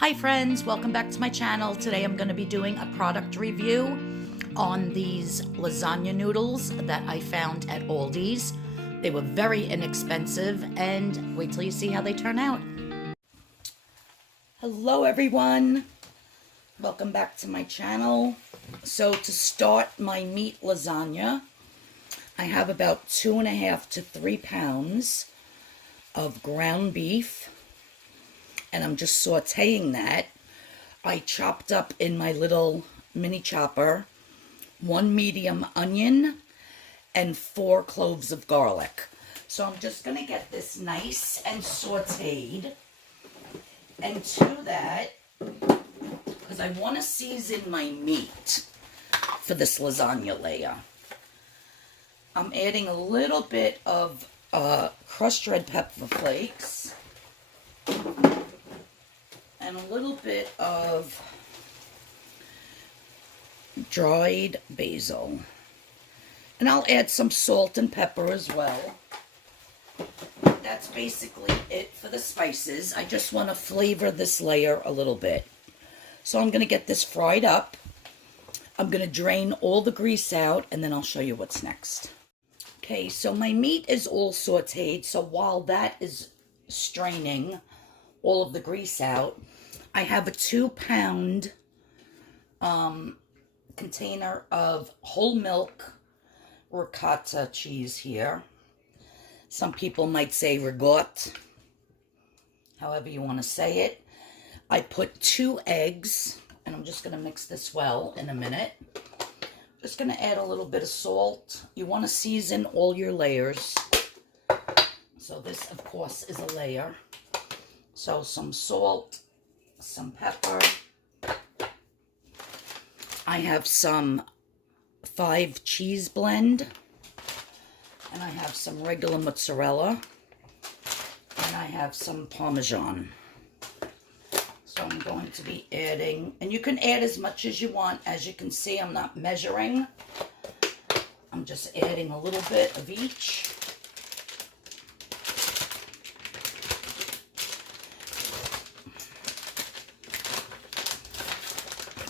Hi friends, welcome back to my channel. Today I'm going to be doing a product review on these lasagna noodles that I found at Aldi's. They were very inexpensive, and wait till you see how they turn out. Hello everyone, welcome back to my channel. So to start my meat lasagna, I have about 2.5 to 3 pounds of ground beef. And I'm just sauteing that. I chopped up in my little mini chopper 1 medium onion and 4 cloves of garlic. So I'm just going to get this nice and sauteed. And to that, because I want to season my meat for this lasagna layer, I'm adding a little bit of crushed red pepper flakes and a little bit of dried basil. And I'll add some salt and pepper as well. That's basically it for the spices. I just want to flavor this layer a little bit. So I'm going to get this fried up. I'm going to drain all the grease out, and then I'll show you what's next. Okay, so my meat is all sauteed. So while that is straining all of the grease out, I have a 2-pound container of whole milk ricotta cheese here. Some people might say ricotta, however you want to say it. I put 2 eggs, and I'm just going to mix this well in a minute. Just going to add a little bit of salt. You want to season all your layers. So this, of course, is a layer. So some salt, some pepper. I have some 5 cheese blend, and I have some regular mozzarella, and I have some Parmesan. So I'm going to be adding, and you can add as much as you want. As you can see, I'm not measuring. I'm just adding a little bit of each.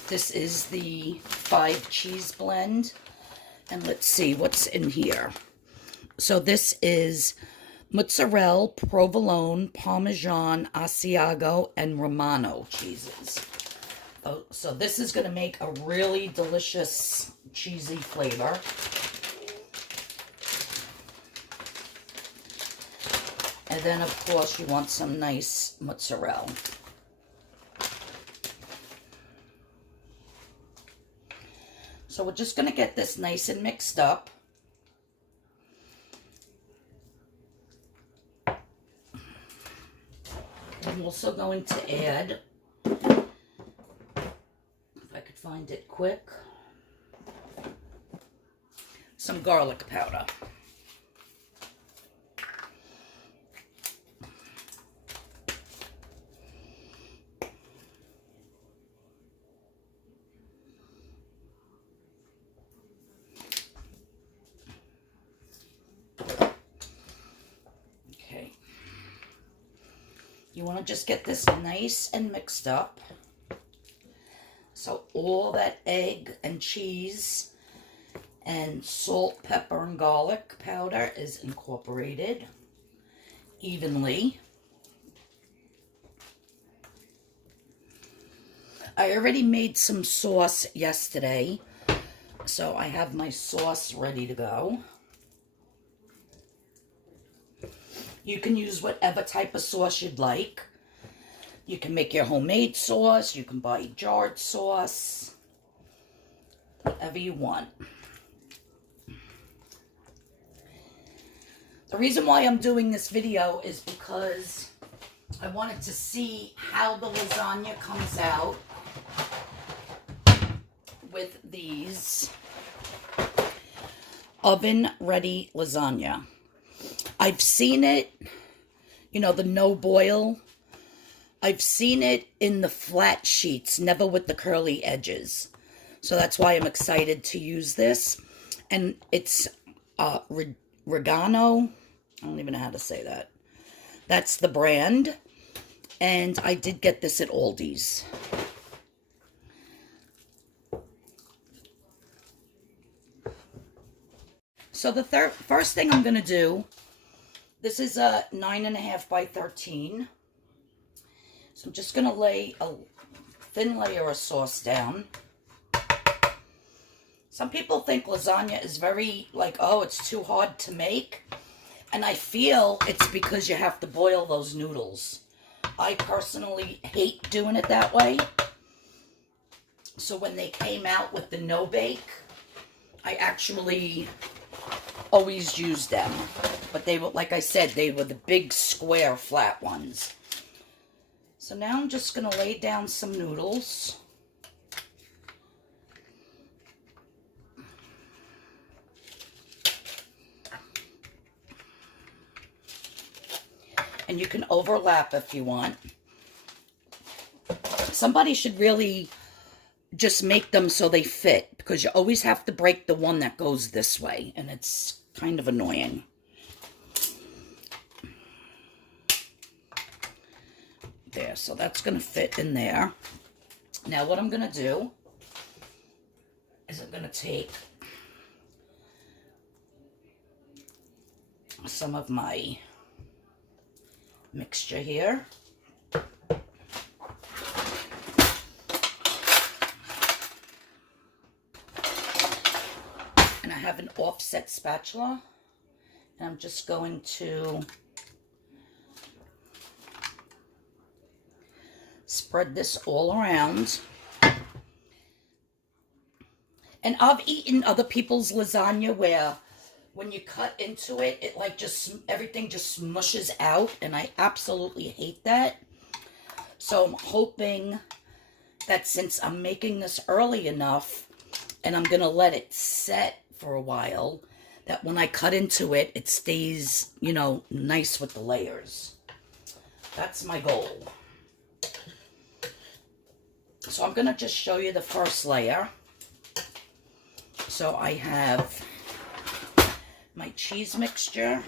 This is the 5 cheese blend, and let's see what's in here. So this is mozzarella, provolone, parmesan, asiago, and romano cheeses. So this is going to make a really delicious cheesy flavor. And then, of course, you want some nice mozzarella. So we're just going to get this nice and mixed up. I'm also going to add, if I could find it quick, some garlic powder. You want to just get this nice and mixed up. So all that egg and cheese and salt, pepper, and garlic powder is incorporated evenly. I already made some sauce yesterday, so I have my sauce ready to go. You can use whatever type of sauce you'd like. You can make your homemade sauce. You can buy jarred sauce. Whatever you want. The reason why I'm doing this video is because I wanted to see how the lasagna comes out with these oven-ready lasagna. I've seen it, you know, the No Boil. I've seen it in the flat sheets, never with the curly edges. So that's why I'm excited to use this. And it's Regano. I don't even know how to say that. That's the brand. And I did get this at Aldi's. So the first thing I'm going to do, this is a 9.5 by 13. So I'm just going to lay a thin layer of sauce down. Some people think lasagna is very, like, oh, it's too hard to make. And I feel it's because you have to boil those noodles. I personally hate doing it that way. So when they came out with the no bake, I actually always used them. But they were, like I said, they were the big square flat ones. So now I'm just going to lay down some noodles. And you can overlap if you want. Somebody should really just make them so they fit, because you always have to break the one that goes this way, and it's kind of annoying. There, so that's going to fit in there. Now what I'm going to do is I'm going to take some of my mixture here. And I have an offset spatula. And I'm just going to spread this all around. And I've eaten other people's lasagna where when you cut into it, it like just, everything just smushes out, and I absolutely hate that. So I'm hoping that since I'm making this early enough, and I'm going to let it set for a while, that when I cut into it, it stays, you know, nice with the layers. That's my goal. So I'm going to just show you the first layer. So I have my cheese mixture.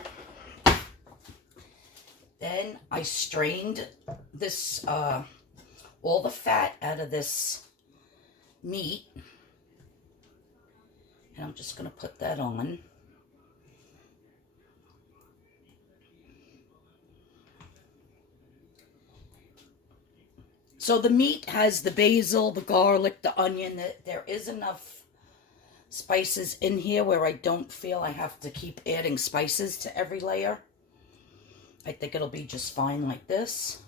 Then I strained this, all the fat out of this meat. And I'm just going to put that on. So the meat has the basil, the garlic, the onion. There is enough spices in here where I don't feel I have to keep adding spices to every layer. I think it'll be just fine like this.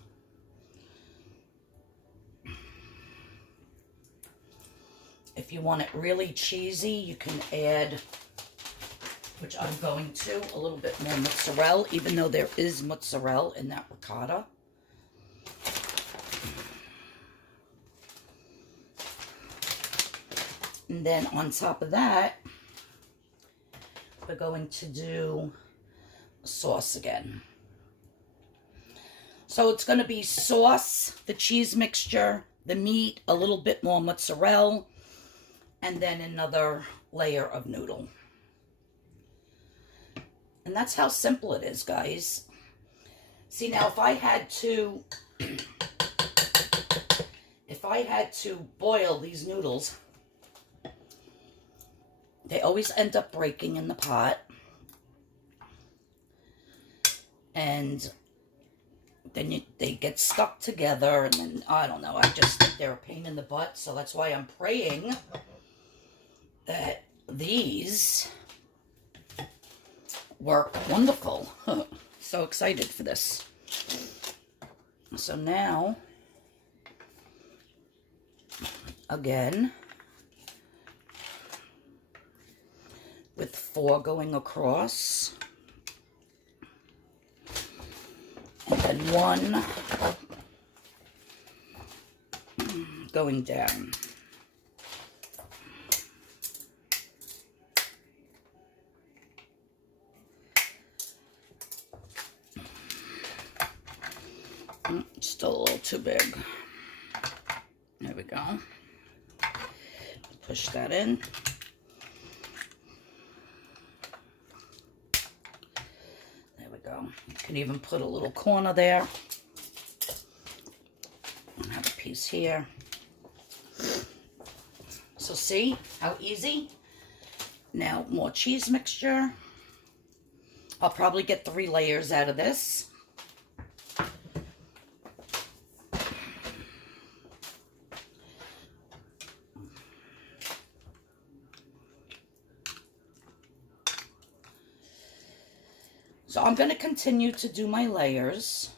If you want it really cheesy, you can add, which I'm going to, a little bit more mozzarella, even though there is mozzarella in that ricotta. And then on top of that, we're going to do sauce again. So it's going to be sauce, the cheese mixture, the meat, a little bit more mozzarella, and then another layer of noodle. And that's how simple it is, guys. See, now if I had to boil these noodles, they always end up breaking in the pot. And then they get stuck together, and then, I don't know, I just think they're a pain in the butt. So that's why I'm praying that these work wonderful. So excited for this. So now, again, with 4 going across, and then 1 going down. Still a little too big. There we go. Push that in. There we go. You can even put a little corner there. these here. So see how easy? Now more cheese mixture. I'll probably get 3 layers out of this. So I'm going to continue to do my layers.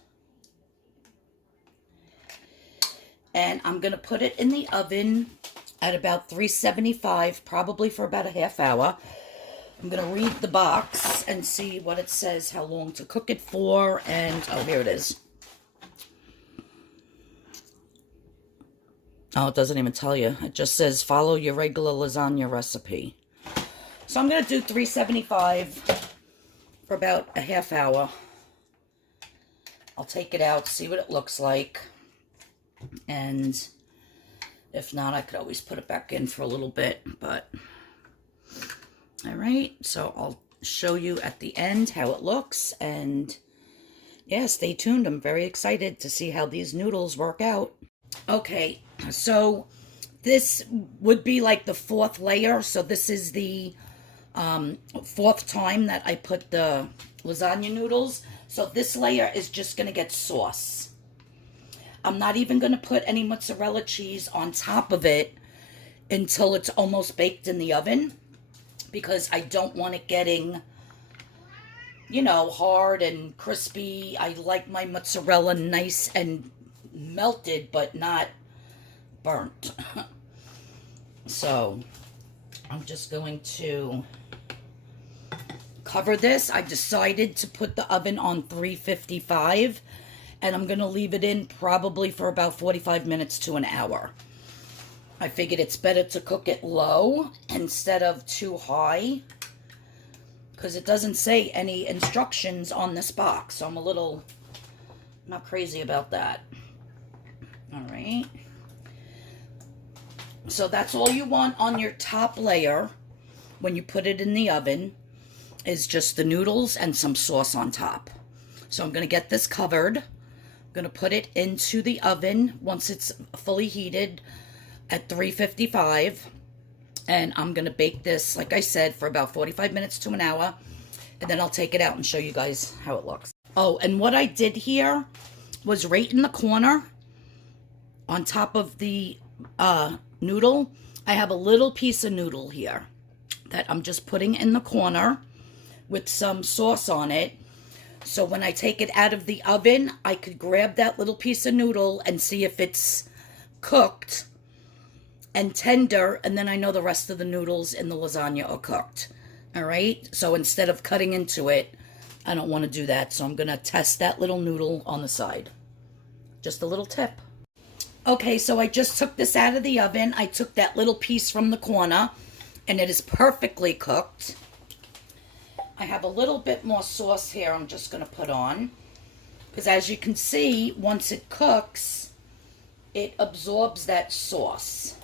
And I'm going to put it in the oven at about 375, probably for about a half hour. I'm going to read the box and see what it says, how long to cook it for, and, oh, here it is. Oh, it doesn't even tell you. It just says, follow your regular lasagna recipe. So I'm going to do 375 for about a half hour. I'll take it out, see what it looks like. And if not, I could always put it back in for a little bit, but all right, so I'll show you at the end how it looks, and yeah, stay tuned. I'm very excited to see how these noodles work out. Okay, so this would be like the 4th layer, so this is the 4th time that I put the lasagna noodles. So this layer is just going to get sauce. I'm not even going to put any mozzarella cheese on top of it until it's almost baked in the oven, because I don't want it getting, you know, hard and crispy. I like my mozzarella nice and melted, but not burnt. So I'm just going to cover this. I decided to put the oven on 355. And I'm going to leave it in probably for about 45 minutes to an hour. I figured it's better to cook it low instead of too high, because it doesn't say any instructions on this box. So I'm a little not crazy about that. All right. So that's all you want on your top layer when you put it in the oven, is just the noodles and some sauce on top. So I'm going to get this covered. I'm going to put it into the oven once it's fully heated at 355, and I'm going to bake this, like I said, for about 45 minutes to an hour, and then I'll take it out and show you guys how it looks. Oh, and what I did here was right in the corner on top of the noodle, I have a little piece of noodle here that I'm just putting in the corner with some sauce on it. So when I take it out of the oven, I could grab that little piece of noodle and see if it's cooked and tender, and then I know the rest of the noodles in the lasagna are cooked. All right? So instead of cutting into it, I don't want to do that. So I'm going to test that little noodle on the side. Just a little tip. Okay, so I just took this out of the oven. I took that little piece from the corner, and it is perfectly cooked. I have a little bit more sauce here I'm just going to put on, because as you can see, once it cooks, it absorbs that sauce.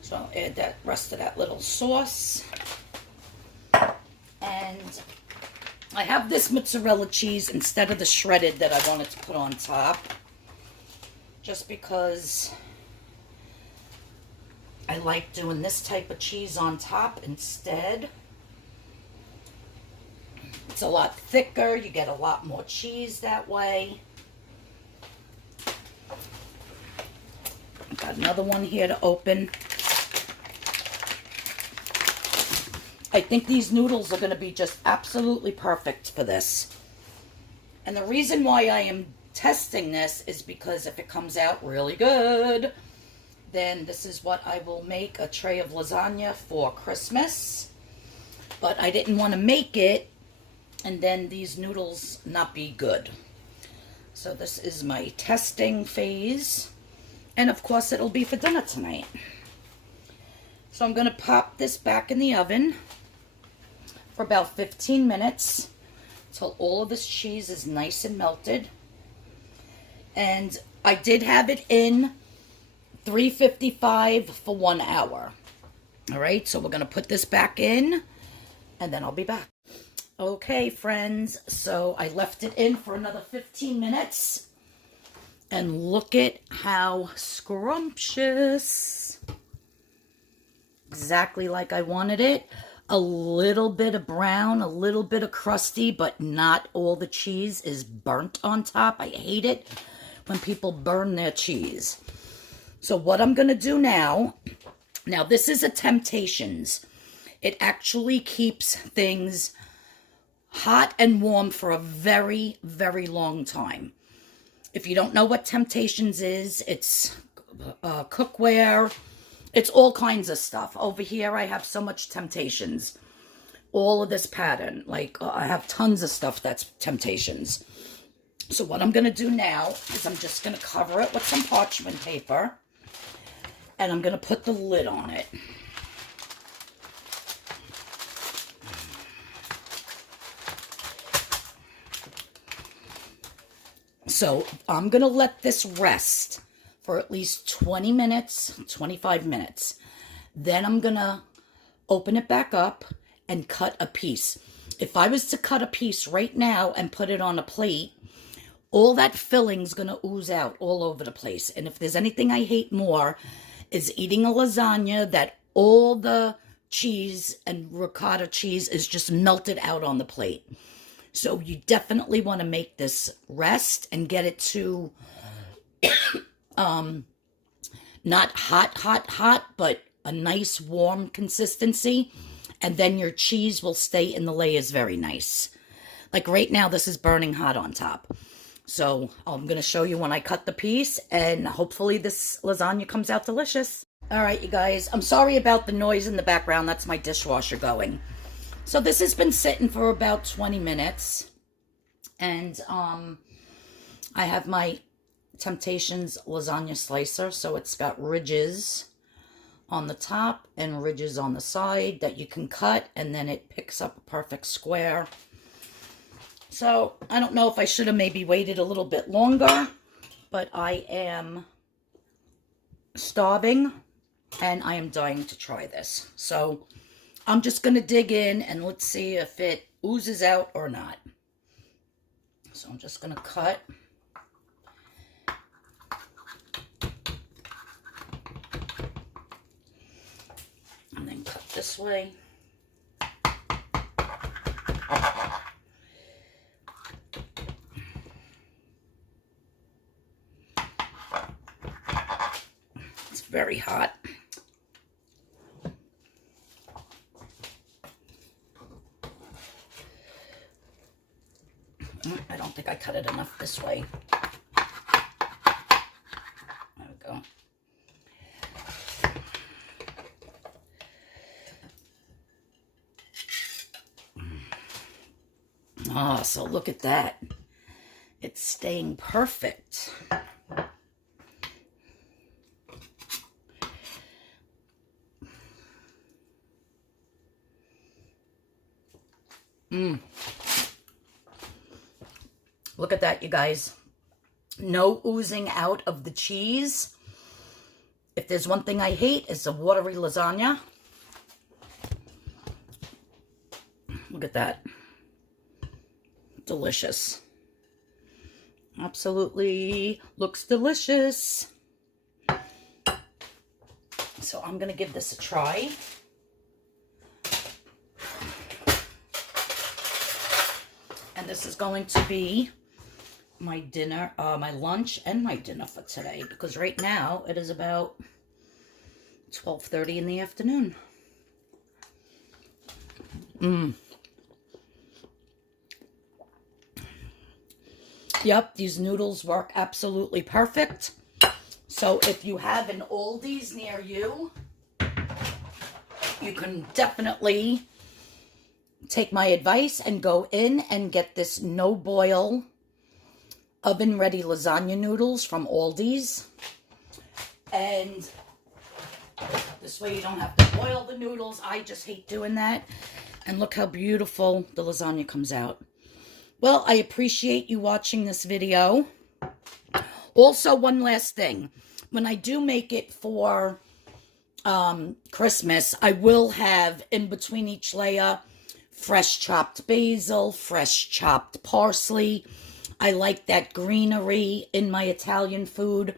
So I'll add that rest of that little sauce. And I have this mozzarella cheese instead of the shredded that I wanted to put on top, just because I like doing this type of cheese on top instead. It's a lot thicker. You get a lot more cheese that way. I've got another one here to open. I think these noodles are going to be just absolutely perfect for this. And the reason why I am testing this is because if it comes out really good, then this is what I will make a tray of lasagna for Christmas. But I didn't want to make it and then these noodles not be good. So this is my testing phase. And of course it'll be for dinner tonight. So I'm going to pop this back in the oven for about 15 minutes till all of this cheese is nice and melted. And I did have it in 355 for 1 hour. All right, so we're going to put this back in and then I'll be back. Okay, friends, so I left it in for another 15 minutes. And look at how scrumptious. Exactly like I wanted it. A little bit of brown, a little bit of crusty, but not all the cheese is burnt on top. I hate it when people burn their cheese. So what I'm going to do now this is a Temptations. It actually keeps things hot and warm for a very, very long time. If you don't know what Temptations is, it's cookware. It's all kinds of stuff. Over here, I have so much Temptations. All of this pattern. Like, I have tons of stuff that's Temptations. So what I'm going to do now is I'm just going to cover it with some parchment paper. And I'm going to put the lid on it. So I'm going to let this rest for at least 20 minutes, 25 minutes. Then I'm going to open it back up and cut a piece. If I was to cut a piece right now and put it on a plate, all that filling's going to ooze out all over the place. And if there's anything I hate more, is eating a lasagna that all the cheese and ricotta cheese is just melted out on the plate. So you definitely want to make this rest and get it to not hot, but a nice warm consistency. And then your cheese will stay in the layers very nice. Like right now, this is burning hot on top. So I'm going to show you when I cut the piece, and hopefully this lasagna comes out delicious. All right, you guys, I'm sorry about the noise in the background. That's my dishwasher going. So this has been sitting for about 20 minutes. And I have my Temptations lasagna slicer. So it's got ridges on the top and ridges on the side that you can cut, and then it picks up a perfect square. So I don't know if I should have maybe waited a little bit longer, but I am starving and I am dying to try this. So I'm just going to dig in and let's see if it oozes out or not. So I'm just going to cut. And then cut this way. It's very hot. I don't think I cut it enough this way. There we go. Ah, so look at that. It's staying perfect. Look at that, you guys. No oozing out of the cheese. If there's one thing I hate, it's a watery lasagna. Look at that. Delicious. Absolutely looks delicious. So I'm going to give this a try. And this is going to be my dinner, my lunch and my dinner for today, because right now it is about 12:30 in the afternoon. Yep, these noodles work absolutely perfect. So if you have an Aldi's near you, you can definitely take my advice and go in and get this No Boil oven-ready lasagna noodles from Aldi's. And this way you don't have to boil the noodles. I just hate doing that. And look how beautiful the lasagna comes out. Well, I appreciate you watching this video. Also, one last thing. When I do make it for Christmas, I will have in between each layer fresh chopped basil, fresh chopped parsley, I like that greenery in my Italian food,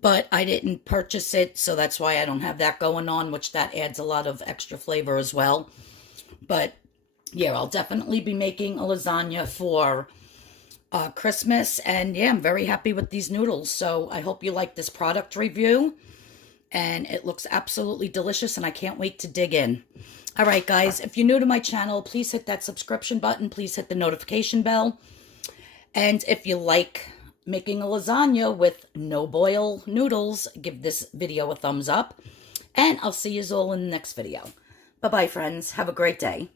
but I didn't purchase it, so that's why I don't have that going on, which that adds a lot of extra flavor as well. But yeah, I'll definitely be making a lasagna for Christmas, and yeah, I'm very happy with these noodles. So I hope you like this product review, and it looks absolutely delicious, and I can't wait to dig in. All right, guys, if you're new to my channel, please hit that subscription button. Please hit the notification bell. And if you like making a lasagna with no boil noodles, give this video a thumbs up. And I'll see you all in the next video. Bye-bye, friends. Have a great day.